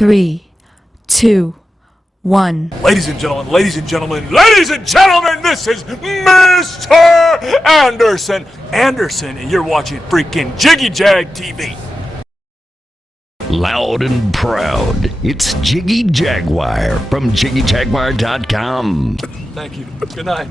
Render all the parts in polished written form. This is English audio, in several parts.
3, 2, 1. Ladies and gentlemen, ladies and gentlemen, ladies and gentlemen, this is Mr. Anderson. Anderson, and you're watching freaking Jiggy Jag TV. Loud and proud, it's Jiggy Jaguar from JiggyJaguar.com. Thank you. Good night.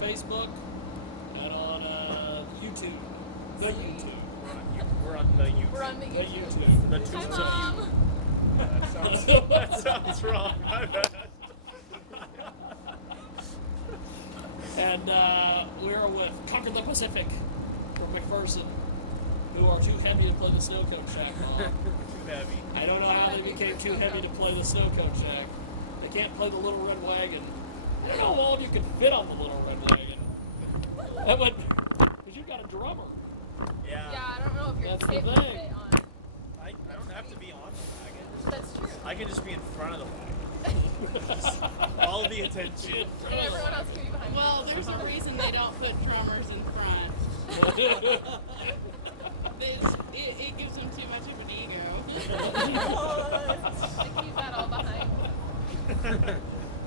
Facebook and on YouTube. The YouTube. We're on the YouTube. We're on the YouTube. The tubes of Mom. you. That sounds wrong. My bad. And we're with Conquer the Pacific from McPherson, who are too heavy to play the Snow Cone Shack on. Too heavy. I don't know how they became too heavy to play the Snow Cone Shack. They can't play the Little Red Wagon. I don't know how all of you can fit on the Little Red Wagon. Because you've got a drummer. Yeah. Yeah, I don't know if you're That's the fit thing. on. I don't have to be on the wagon. That's true. I can just be in front of the wagon. All the attention. And everyone else can be behind. Well, there's a reason they don't put drummers in front. It gives them too much of an ego. They keep that all behind.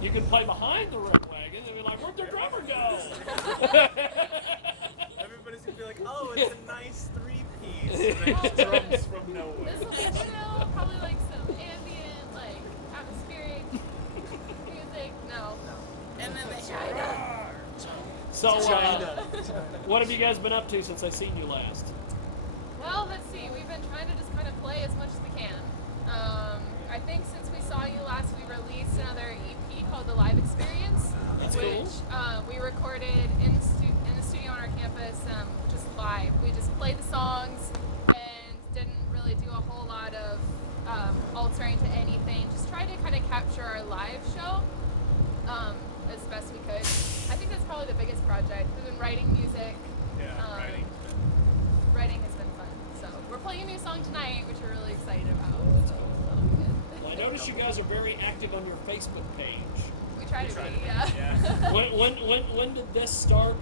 You can play behind the Red Wagon and be like, where'd their drummer go? Everybody's gonna be like, oh, it's a nice three-piece. And then it drums from nowhere. This will be chill, probably like some ambient, like atmospheric music. No. And then they China. So, what have you guys been up to since I seen you last? Well, let's see. We've been trying to just kind of play as much as we can. I think since we saw you last, we released another EP called The Live Experience, That's which we recorded in the studio on our campus, just live. We just played the songs and didn't really do a whole lot of altering to anything. Just tried to kind of capture our live show as best we could. I think that's probably the biggest project. We've been writing music. Yeah, writing. Writing has been fun. So we're playing a new song tonight, which we're really excited about. Well, I noticed you guys are very active on your Facebook page. We try to be, Yeah. yeah. When did this start?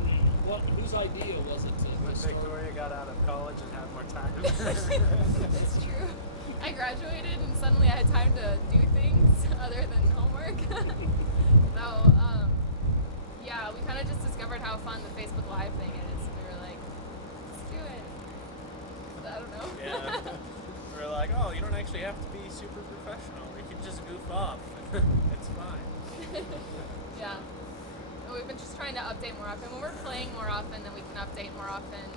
And whose idea was it to When start? Victoria got out of college and had more time. It's true. I graduated and suddenly I had time to do things other than homework. So, yeah, we kind of just discovered how fun the Facebook Live thing is. We were like, let's do it. So, I don't know. Yeah. We're like, oh, you don't actually have to be super professional. We can just goof off. It's fine. Yeah. And we've been just trying to update more often. When we're playing more often, then we can update more often.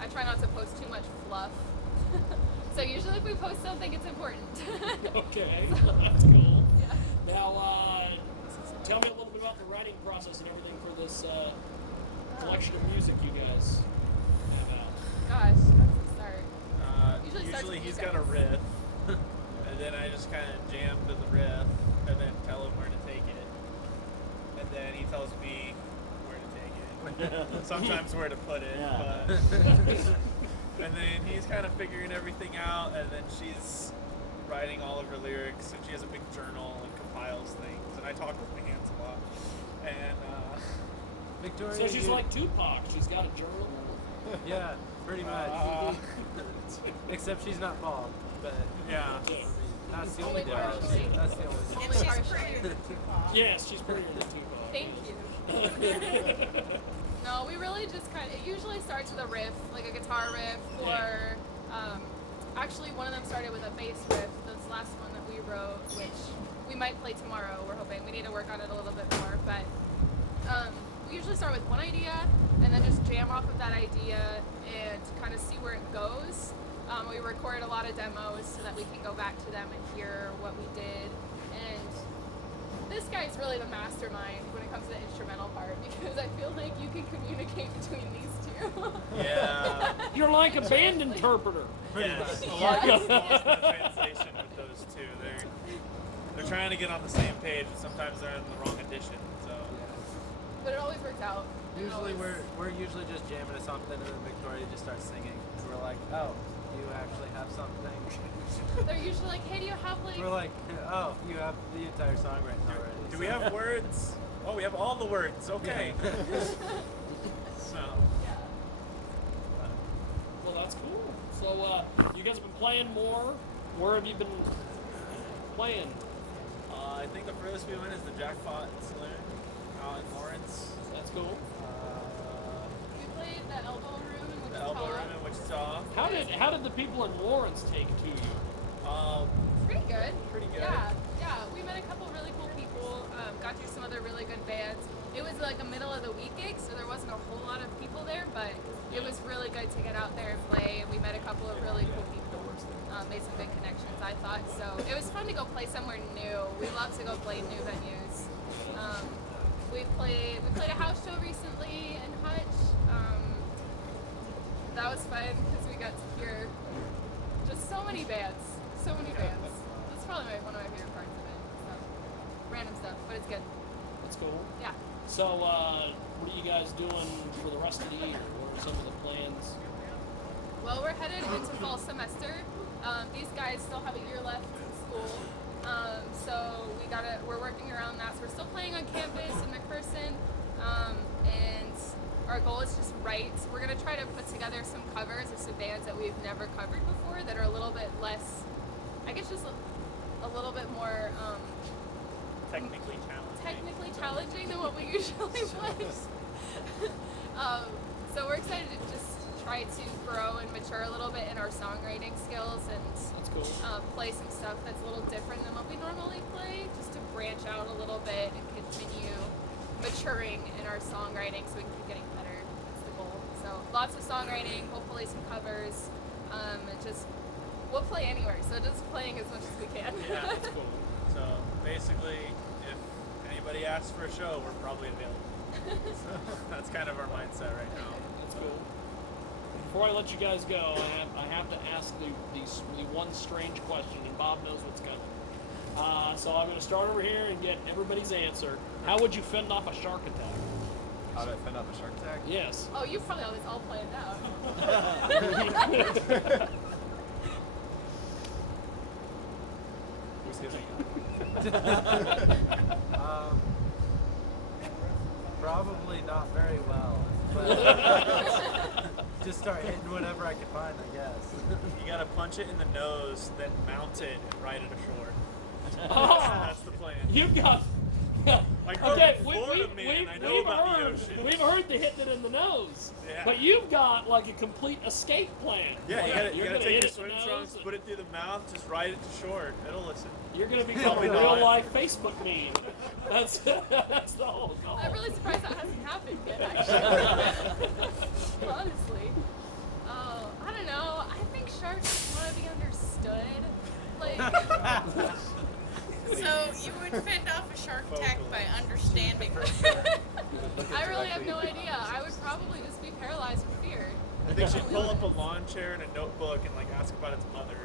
I try not to post too much fluff. So usually if we post something, it's important. Okay, that's cool. Yeah. Now, tell me a little bit about the writing process and everything for this collection of music you guys have out. Gosh, that's the start. Usually he's got a riff, and then I just kind of jam to the riff, and then tell him where to take it. And then he tells me where to take it. Sometimes where to put it. Yeah. But and then he's kind of figuring everything out, and then she's writing all of her lyrics, and she has a big journal and compiles things, and I talk with my hands a lot. And Victoria. So she's like Tupac. She's got a journal. Yeah, pretty much. Except she's not bald, but yeah. not That's the Only only difference. partially. That's the only difference. Only She's partially. prettier than Tupac. Yes, she's prettier than Tupac. Thank you. No, we really just it usually starts with a riff, like a guitar riff, or actually one of them started with a bass riff. This last one that we wrote, which we might play tomorrow. We're hoping we need to work on it a little bit more, but we usually start with one idea and then just jam off of that idea and kind of see where it goes. We record a lot of demos so that we can go back to them and hear what we did. And this guy's really the mastermind when it comes to the instrumental part, because I feel like you can communicate between these two. Yeah. You're like a band interpreter. Yes. A Yes. lot of translation with those two. They're trying to get on the same page, but sometimes they're in the wrong edition. So. But it always works out. It Usually always- we're usually just jamming to something, and then Victoria just starts singing. We're like, oh, you actually have something. They're usually like, hey, do you have like... We're like, oh, you have the entire song written already. Do we have words? Oh, we have all the words. Okay. So. Yeah. Well, that's cool. So, you guys have been playing more. Where have you been playing? I think the furthest we went is the Jackpot Saloon out in Lawrence. That's cool. We played the Elbow Room in The Wichita. Elbow Room in Wichita. How did the people in Lawrence take to you? Pretty good. Pretty good. Yeah. We met a couple really cool people. Got through some other really good bands. It was like a middle of the week gig, so there wasn't a whole lot of people there, but it was really good to get out there and play. And we met a couple of really cool people. Made some good connections, I thought. So it was fun to go play somewhere new. We love to go play new venues. We played a house show recently in Hutch. That was fun because we got to hear just so many bands. So many bands. That's probably one of my favorite parts of it. So, random stuff, but it's good. That's cool. Yeah. So, what are you guys doing for the rest of the year? What are some of the plans? Well, we're headed into fall semester. These guys still have a year left in school, so we're working around that. So we're still playing on campus in McPherson, and our goal is just write. We're gonna try to put together some covers of some bands that we've never covered before that are a little bit less, I guess, just a little bit more technically challenging than what we usually play. So we're excited to just try to grow and mature a little bit in our songwriting skills and That's cool. play some stuff that's a little different than what we normally play, just to branch out a little bit and continue maturing in our songwriting so we can keep getting better. That's the goal. So lots of songwriting, hopefully some covers, and just we'll play anywhere. So just playing as much as we can. Yeah, that's cool. So basically, if anybody asks for a show, we're probably available. So that's kind of our mindset right now. That's cool. Before I let you guys go, I have to ask the one strange question, and Bob knows what's coming. So I'm going to start over here and get everybody's answer. How would you fend off a shark attack? How do I fend off a shark attack? Yes. Oh, you probably have this all planned out. Excuse me. Probably not very well, but just start hitting whatever I can find, I guess. You gotta punch it in the nose, then mount it and ride it ashore. Oh, That's the plan. you've got. I grew up Okay, in Florida, man. I know about the ocean. we've heard the hitting it in the nose, Yeah. but you've got like a complete escape plan. Yeah, Like, you you're gotta gonna take hit your it in swim the nose trunks, and put it through the mouth, just ride it to shore. It'll listen. You're gonna become a Probably real not. life Facebook meme. That's the whole goal. I'm really surprised that hasn't happened yet, actually. Honestly. I don't know. I think sharks want to be understood. Like, So you would fend off a shark attack by understanding. I really have no idea. I would probably just be paralyzed with fear. I think she'd pull up a lawn chair and a notebook and like ask about its mother.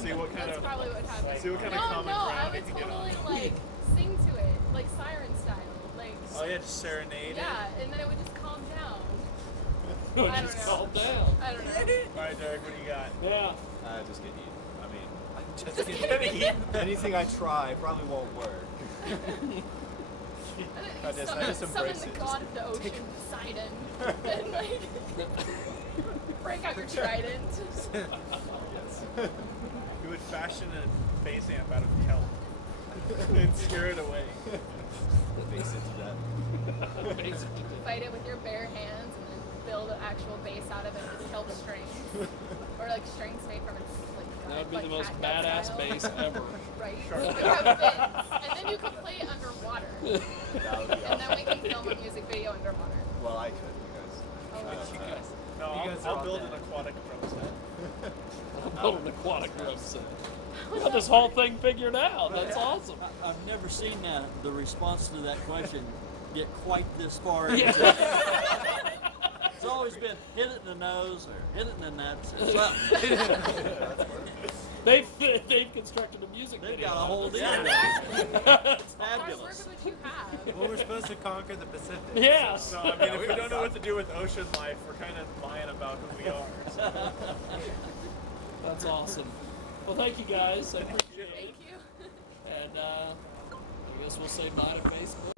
See what kind That's of probably what happened. see what kind of No, common I ground would you can get totally on. like sing to it, like siren style. Like, Oh yeah, just serenade yeah, and then it would just calm down. No, I don't just know. calm down. I don't know. it. All right, Derek, what do you got? Yeah. Just get eaten. I mean, Just get eaten. anything I try probably won't work. I just summon embrace the it. god of the ocean, Poseidon, and like break out your trident. Yes. would fashion a bass amp out of kelp and scare it away. Face into that. Fight it with your bare hands and then build an actual bass out of it with kelp strings. Or like strings made from it. That would be like the most catgut badass style. bass ever. Right? You have fins. And then you can play it underwater. That would be And then awesome. we can film a music video underwater. Well, I could because. No, You guys are I'll all build dead. an aquatic drum set. Oh, an aquatic drum set. You got this whole thing figured out. That's awesome. I've never seen the response to that question get quite this far. Yeah. Into it. It's always been hit it in the nose or hit it in the nuts or something. They've constructed a music They've video. got a whole deal. Yeah. It's Hard work fabulous. is what you have. Well, we're supposed to conquer the Pacific. Yeah. So, I mean, if we don't know what to do with ocean life, we're kind of lying about who we are. So. That's awesome. Well, thank you guys. I appreciate it. Thank you. And I guess we'll say bye to Facebook.